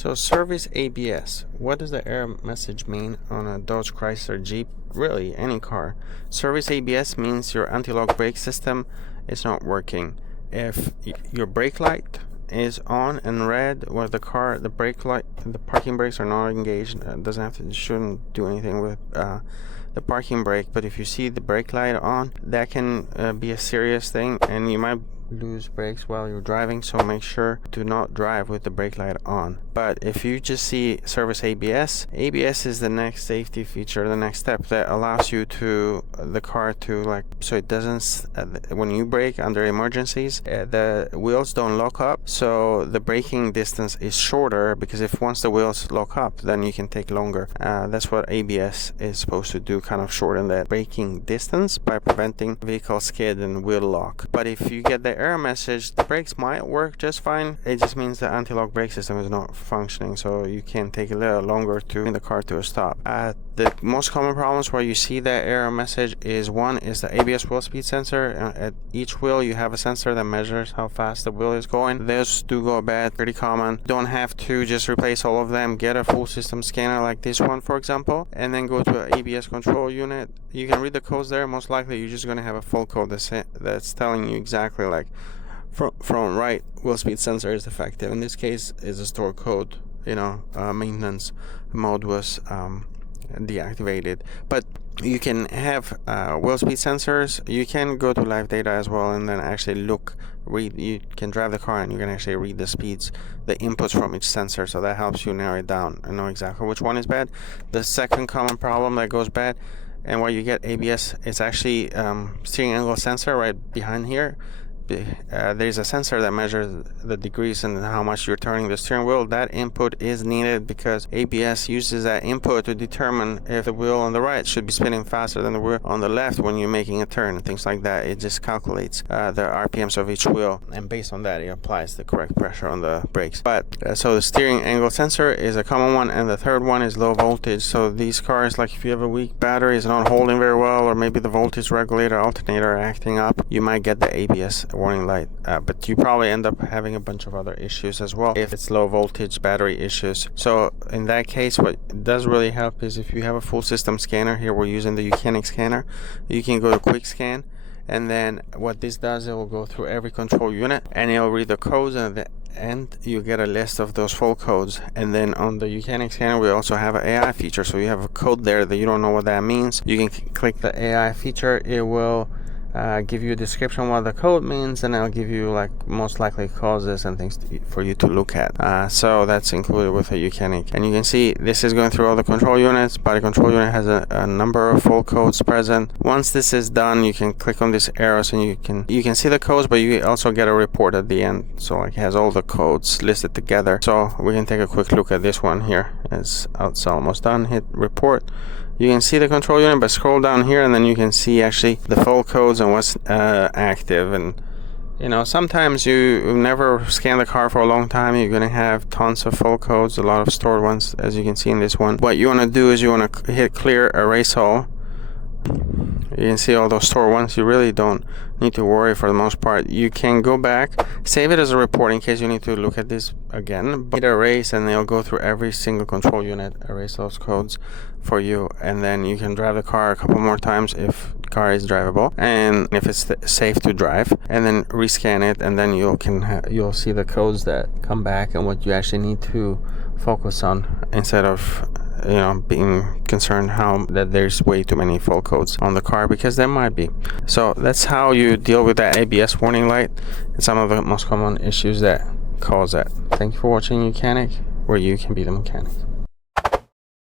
So service ABS, what does the error message mean on a Dodge, Chrysler, Jeep, really any car? Service ABS means your anti-lock brake system is not working. If your brake light is on and red, or the brake light, the parking brakes are not engaged, shouldn't do anything with the parking brake, but if you see the brake light on, that can be a serious thing, and you might lose brakes while you're driving, so make sure to not drive with the brake light on. But if you just see service ABS is the next safety feature, the next step that allows you to the car to so it doesn't when you brake under emergencies, the wheels don't lock up, so the braking distance is shorter, because if once the wheels lock up, then you can take longer. That's what ABS is supposed to do, kind of shorten that braking distance by preventing vehicle skid and wheel lock. But if you get the error message, the brakes might work just fine, it just means the anti-lock brake system is not functioning, so you can take a little longer to bring the car to a stop. The most common problems where you see that error message is, one is the ABS wheel speed sensor. At each wheel you have a sensor that measures how fast the wheel is going. Those do go bad, pretty common. Don't have to just replace all of them. Get a full system scanner like this one, for example, and then go to an ABS control unit. You can read the codes there. Most likely you're just going to have a full code that's telling you exactly from right wheel speed sensor is defective. In this case is a store code, maintenance mode was deactivated. But you can have wheel speed sensors. You can go to live data as well, and then actually read. You can drive the car and you can actually read the speeds, the inputs from each sensor, so that helps you narrow it down and know exactly which one is bad. The second common problem that goes bad and where you get ABS is actually steering angle sensor right behind here. There's a sensor that measures the degrees and how much you're turning the steering wheel. That input is needed because ABS uses that input to determine if the wheel on the right should be spinning faster than the wheel on the left when you're making a turn and things like that. It just calculates the RPMs of each wheel, and based on that it applies the correct pressure on the brakes. But so the steering angle sensor is a common one, and the third one is low voltage. So these cars, like if you have a weak battery, is not holding very well, or maybe the voltage regulator alternator are acting up, you might get the ABS warning light, but you probably end up having a bunch of other issues as well if it's low voltage battery issues. So in that case, what does really help is if you have a full system scanner. Here we're using the mechanic scanner. You can go to quick scan, and then what this does, it will go through every control unit and it'll read the codes, and at the end you get a list of those full codes. And then on the mechanic scanner we also have an AI feature, so you have a code there that you don't know what that means. You can click the AI feature, it will give you a description what the code means, and I'll give you most likely causes and things for you to look at. So that's included with a mechanic, and you can see this is going through all the control units, but the control unit has a number of full codes present. Once this is done, you can click on these arrows and you can see the codes, but you also get a report at the end, so it has all the codes listed together. So we can take a quick look at this one here. It's almost done. Hit report. You can see the control unit, but scroll down here and then you can see actually the full codes and what's active. And sometimes you never scan the car for a long time, you're going to have tons of full codes, a lot of stored ones, as you can see in this one. What you want to do is you want to hit clear, erase all. You can see all those stored ones. You really don't need to worry for the most part. You can go back, save it as a report in case you need to look at this again, but hit erase and they'll go through every single control unit, erase those codes for you, and then you can drive the car a couple more times if the car is drivable and if it's safe to drive, and then rescan it, and then you'll see the codes that come back and what you actually need to focus on, instead of being concerned that there's way too many full codes on the car, because there might be. So that's how you deal with that ABS warning light and some of the most common issues that cause that. Thank you for watching Mechanic, where you can be the mechanic.